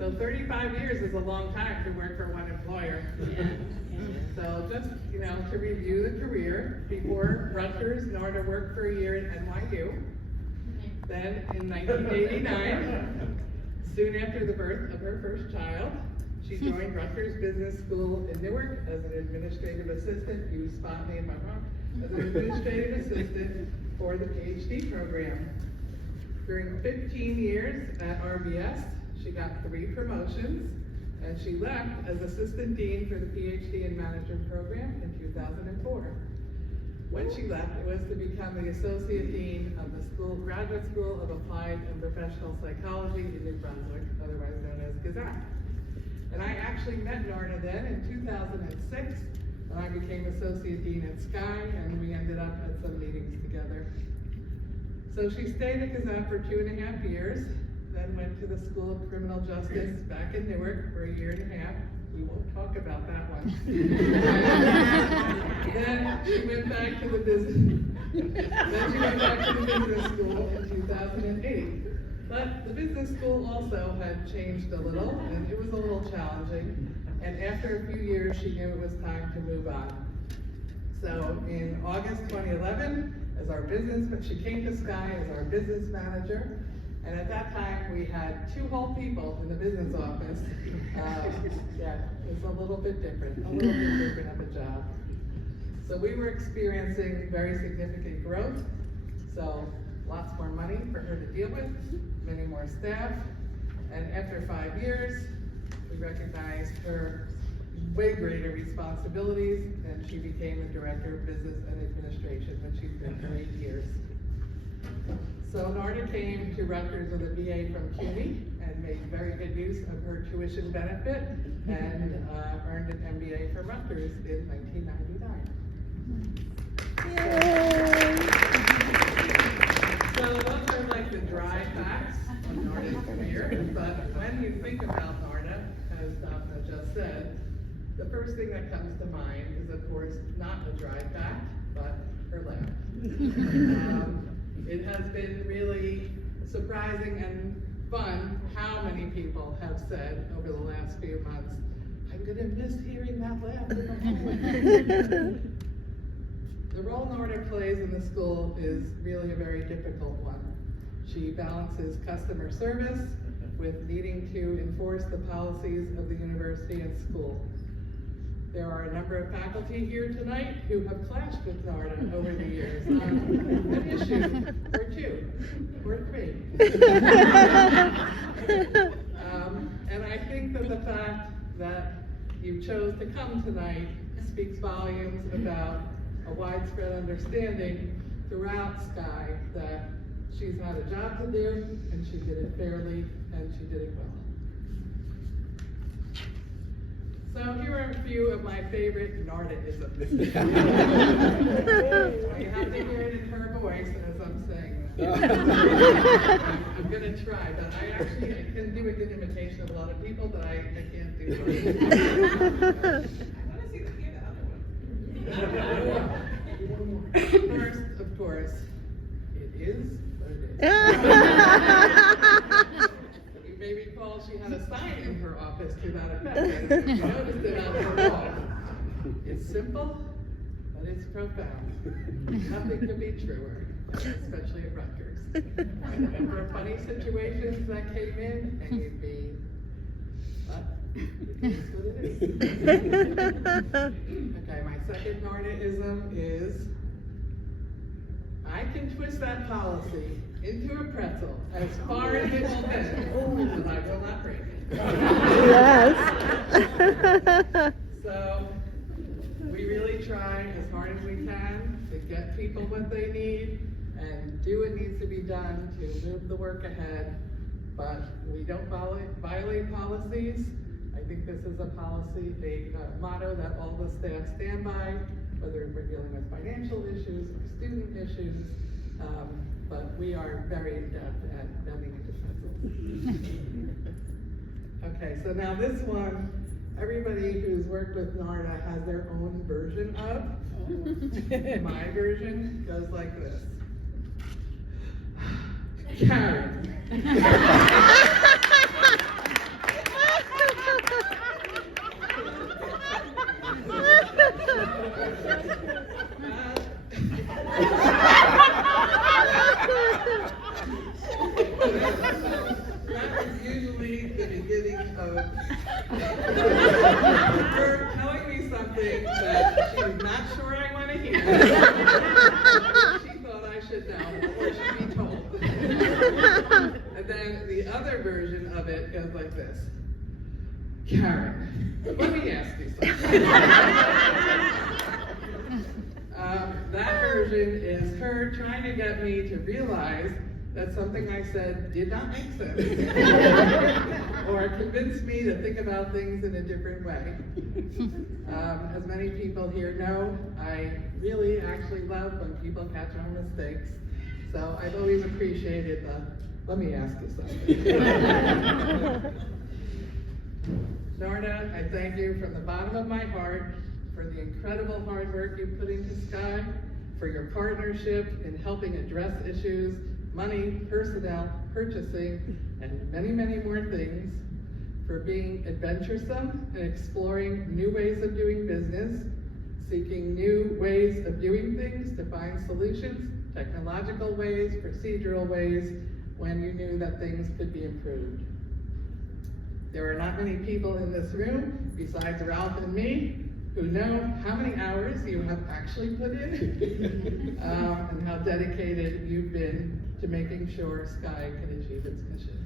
So 35 years is a long time to work for one employer. So just, to review the career, before Rutgers, Narda worked for a year at NYU. Then in 1989, soon after the birth of her first child, she joined Rutgers Business School in Newark as an administrative assistant. You spot me if I'm wrong. As an administrative assistant for the PhD program. During 15 years at RBS, she got 3 promotions, and she left as assistant dean for the PhD in management program in 2004. When she left, it was to become the associate dean of the Graduate School of Applied and Professional Psychology in New Brunswick, otherwise known as Gazette. And I actually met Narda then in 2006, when I became associate dean at Sky, and we ended up at some meetings together. So she stayed at Gazette for 2.5 years, then went to the School of Criminal Justice back in Newark for 1.5 years. We won't talk about that one. Then she went back to the business school in 2008. But the business school also had changed a little, and it was a little challenging. And after a few years, she knew it was time to move on. So in August 2011, she came to Sky as our business manager. And at that time, we had 2 whole people in the business office. It's a little bit different of a job. So we were experiencing very significant growth. So lots more money for her to deal with, many more staff. And after 5 years, we recognized her way greater responsibilities, and she became the Director of Business and Administration, which she's been for 8 years. So Narda came to Rutgers with a BA from CUNY and made very good use of her tuition benefit and earned an MBA from Rutgers in 1999. Yay! So those are like the dry facts of Narda's career, but when you think about Narda, as Daphna just said, the first thing that comes to mind is, of course, not a dry fact, but her laugh. It has been really surprising and fun how many people have said over the last few months, I'm going to miss hearing that laugh in the hallway. The role Narda plays in the school is really a very difficult one. She balances customer service with needing to enforce the policies of the university and school. There are a number of faculty here tonight who have clashed with Narda over the years on an issue, or 2, or 3. And I think that the fact that you chose to come tonight speaks volumes about a widespread understanding throughout Sky that she's had a job to do, and she did it fairly, and she did it well. So here are a few of my favorite Narda-isms. You have to hear it in her voice as I'm saying that. I'm going to try, but I can do a good imitation of a lot of people, but I can't do it. I want to see the other one. First, of course, it is what it is. You may recall she had a sign in her office to that effect. I don't know if you noticed it on her wall. It's simple, but it's profound. Nothing could be truer, especially at Rutgers. I remember funny situations that came in, and you'd be, but it is what it is. Okay, my second Narda-ism is, I can twist that policy into a pretzel as far as it will bend, but I will not break it. Yes. So we really try as hard as we can to get people what they need and do what needs to be done to move the work ahead, but we don't violate policies. I think this is a policy, a motto that all the staff stand by, whether we're dealing with financial issues or student issues, but we are very adept at bending into pencils. Okay, so now this one, everybody who's worked with Narda has their own version of. My version goes like this. Karen. usually the beginning of her telling me something that she's not sure I want to hear. She thought I should know, or should be told. And then the other version of it goes like this. Karen, let me ask you something. That version is her trying to get me to realize that something I said did not make sense, or convince me to think about things in a different way. As many people here know, I really actually love when people catch on mistakes, so I've always appreciated the, let me ask you something. Narda, I thank you from the bottom of my heart for the incredible hard work you put into Sky, for your partnership in helping address issues, money, personnel, purchasing, and many, many more things, for being adventuresome and exploring new ways of doing business, seeking new ways of doing things to find solutions, technological ways, procedural ways, when you knew that things could be improved. There are not many people in this room, besides Ralph and me, who know how many hours you have actually put in and how dedicated you've been to making sure Sky can achieve its mission.